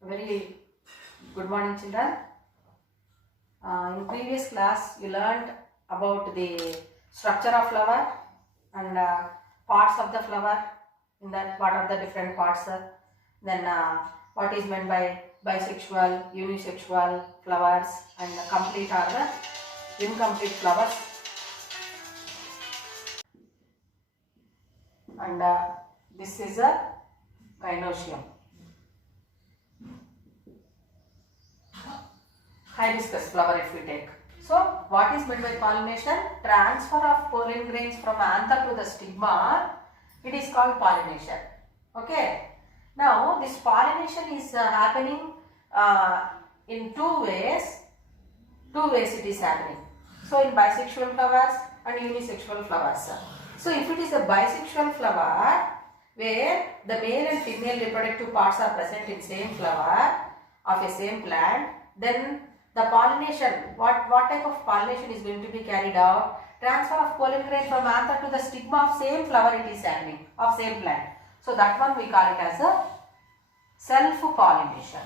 Very good morning, children. In previous class, you learned about the structure of flower and parts of the flower. In that, what are the different parts? Then, what is meant by bisexual, unisexual flowers, and complete or the incomplete flowers. And this is a gynoecium. Hibiscus flower if we take. So what is meant by pollination? Transfer of pollen grains from anther to the stigma. It is called pollination. Okay. Now this pollination is happening in two ways. Two ways it is happening. So in bisexual flowers and unisexual flowers. So if it is a bisexual flower where the male and female reproductive parts are present in same flower of a same plant, then the pollination, what type of pollination is going to be carried out? Transfer of pollen grain from anther to the stigma of same flower it is happening, of same plant. So that one we call it as a self-pollination.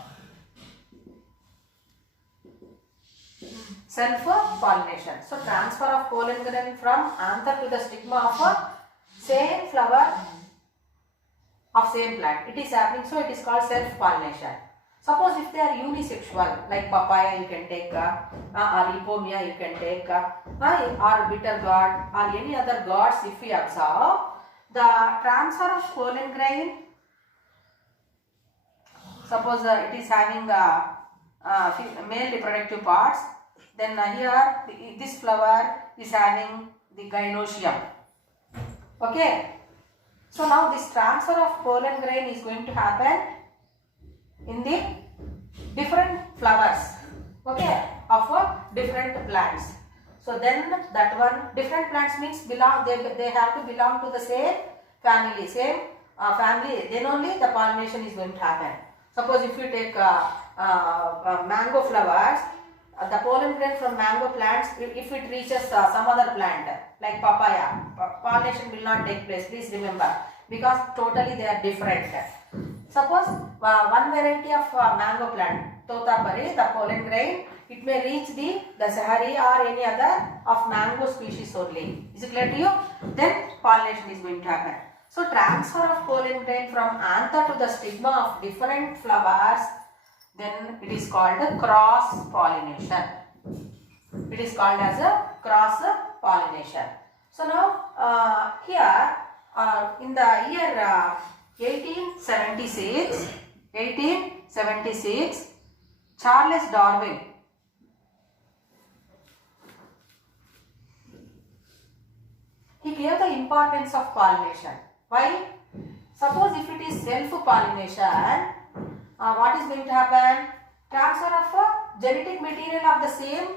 Self-pollination. So transfer of pollen grain from anther to the stigma of a same flower of same plant. It is happening, so it is called self-pollination. Suppose if they are unisexual, like papaya you can take, or epomia you can take, or bitter gourd, or any other gourds if we observe, the transfer of pollen grain, suppose it is having male reproductive parts, then here this flower is having the gynoecium. Okay. So now this transfer of pollen grain is going to happen in the different flowers, okay, of different plants. So then that one, different plants means belong, they have to belong to the same family, family, then only the pollination is going to happen. Suppose if you take mango flowers, the pollen grain from mango plants, if it reaches some other plant like papaya, pollination will not take place, please remember, because totally they are different. Suppose one variety of mango plant, totapari, the pollen grain, it may reach the sahari or any other of mango species only. Is it clear to you? Then pollination is going to happen. So transfer of pollen grain from anther to the stigma of different flowers, then it is called a cross pollination. It is called as a cross pollination. So now here in the year 1876, Charles Darwin he gave the importance of pollination. Why? Suppose if it is self-pollination, what is going to happen? Transfer of genetic material of the same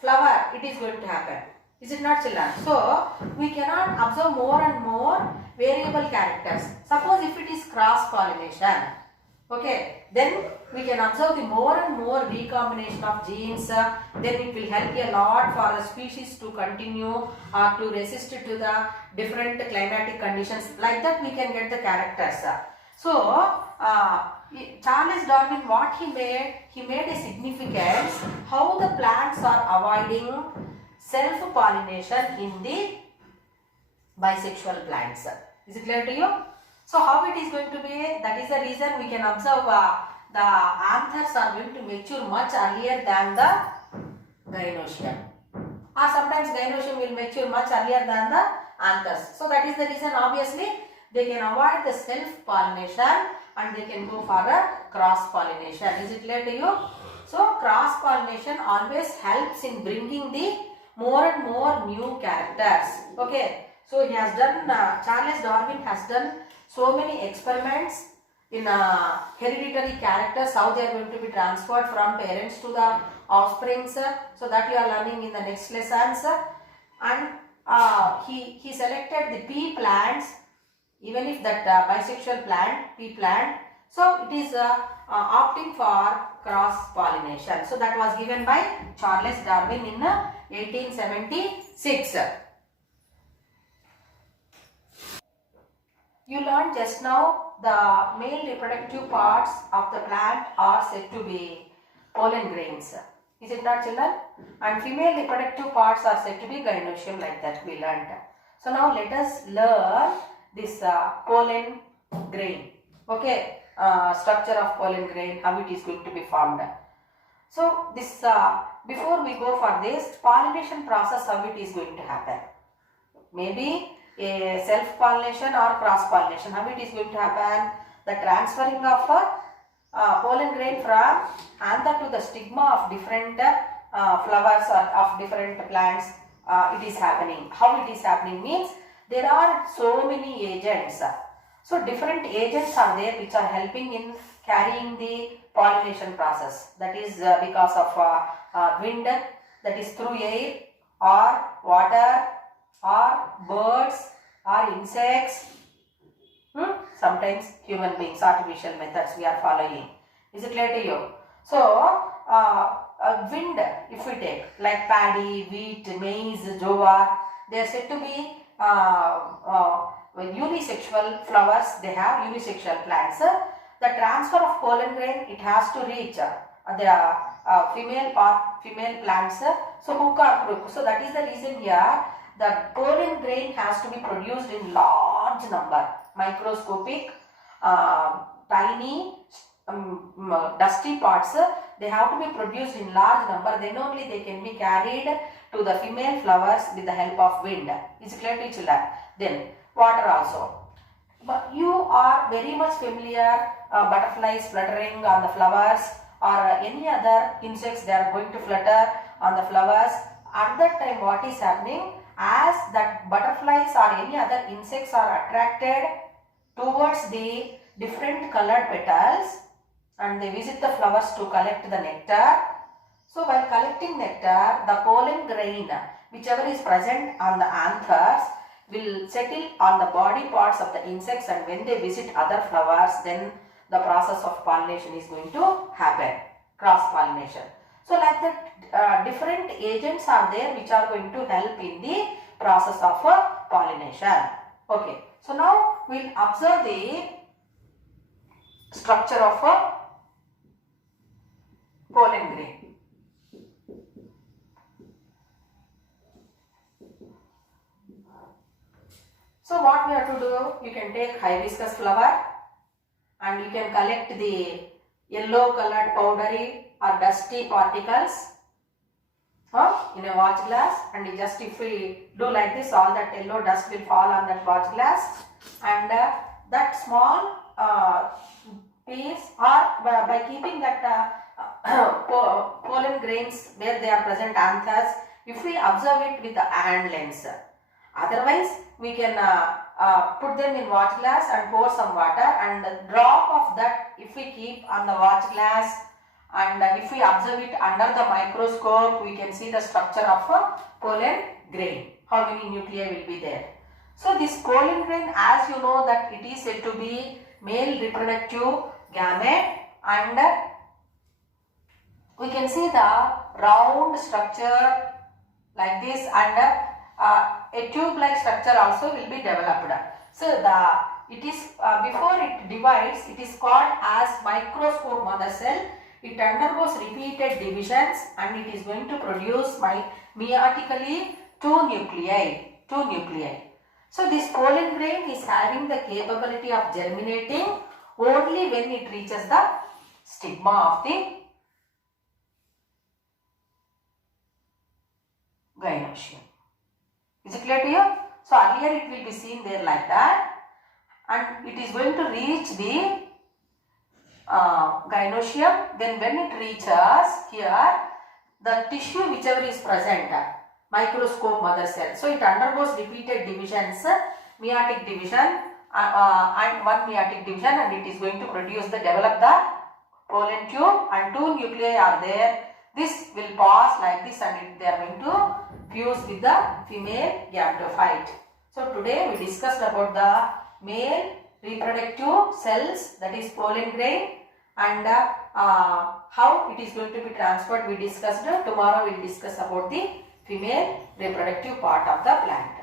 flower, it is going to happen. Is it not, children? So we cannot observe more and more variable characters. Suppose if it is cross pollination, okay, then we can observe the more and more recombination of genes. Then it will help a lot for the species to continue or to resist to the different climatic conditions. Like that we can get the characters. So Charles Darwin, what he made a significance how the plants are avoiding self-pollination in the bisexual plants. Is it clear to you? So how it is going to be? That is the reason we can observe the anthers are going to mature much earlier than the gynoecium. Or sometimes gynoecium will mature much earlier than the anthers. So that is the reason obviously they can avoid the self-pollination and they can go for a cross-pollination. Is it clear to you? So cross-pollination always helps in bringing the more and more new characters. Okay. So he has done, Charles Darwin has done so many experiments in hereditary characters, how they are going to be transferred from parents to the offsprings. So that you are learning in the next lessons. And he selected the pea plants, even if that bisexual plant, pea plant. So it is opting for cross pollination. So that was given by Charles Darwin in 1876. You learned just now the male reproductive parts of the plant are said to be pollen grains. Is it not, children? And female reproductive parts are said to be gynoecium, like that we learned. So now let us learn this pollen grain. Okay, structure of pollen grain, how it is going to be formed. So this before we go for this pollination process, how it is going to happen? Maybe a self-pollination or cross-pollination. How it is going to happen? The transferring of pollen grain from anther to the stigma of different flowers or of different plants, it is happening. How it is happening means there are so many agents. So different agents are there which are helping in carrying the pollination process. That is because of wind, that is through air or water or birds or insects, sometimes human beings, artificial methods we are following. Is it clear to you? So wind, if we take like paddy, wheat, maize, jowar, they are said to be unisexual flowers. They have unisexual plants. The transfer of pollen grain, it has to reach the female plants. So hook or crook. So that is the reason here the pollen grain has to be produced in large number, microscopic, tiny, dusty parts. They have to be produced in large number. Then only they can be carried to the female flowers with the help of wind. Is it clear to children? Then water also. But you are very much familiar butterflies fluttering on the flowers or any other insects, they are going to flutter on the flowers. At that time what is happening? As that butterflies or any other insects are attracted towards the different colored petals and they visit the flowers to collect the nectar. So while collecting nectar, the pollen grain, whichever is present on the anthers, will settle on the body parts of the insects, and when they visit other flowers, then the process of pollination is going to happen, cross pollination. So like that, different agents are there which are going to help in the process of pollination. Okay, so now we will observe the structure of pollen grain. So what we have to do, you can take hibiscus flower and you can collect the yellow colored powdery or dusty particles in a watch glass, and just if we do like this, all that yellow dust will fall on that watch glass, and that small piece, or by keeping that pollen grains where they are present anthers, if we observe it with the hand lens. Otherwise we can put them in watch glass and pour some water, and a drop of that if we keep on the watch glass, and if we observe it under the microscope, we can see the structure of a pollen grain, how many nuclei will be there. So this pollen grain, as you know that it is said to be male reproductive gamete, and we can see the round structure like this, and a tube-like structure also will be developed. So it is before it divides, it is called as microspore mother cell. It undergoes repeated divisions and it is going to produce meiotically two nuclei. So this pollen grain is having the capability of germinating only when it reaches the stigma of the gynoecium. Is it clear to you? So earlier it will be seen there like that, and it is going to reach the gynoecium. Then when it reaches here, the tissue whichever is present, microscope mother cell. So it undergoes repeated divisions, meiotic division and one meiotic division, and it is going to develop the pollen tube, and two nuclei are there. This will pass like this, and they are going to fuse with the female gametophyte. So today we discussed about the male reproductive cells, that is pollen grain, and how it is going to be transferred we discussed. Tomorrow we will discuss about the female reproductive part of the plant.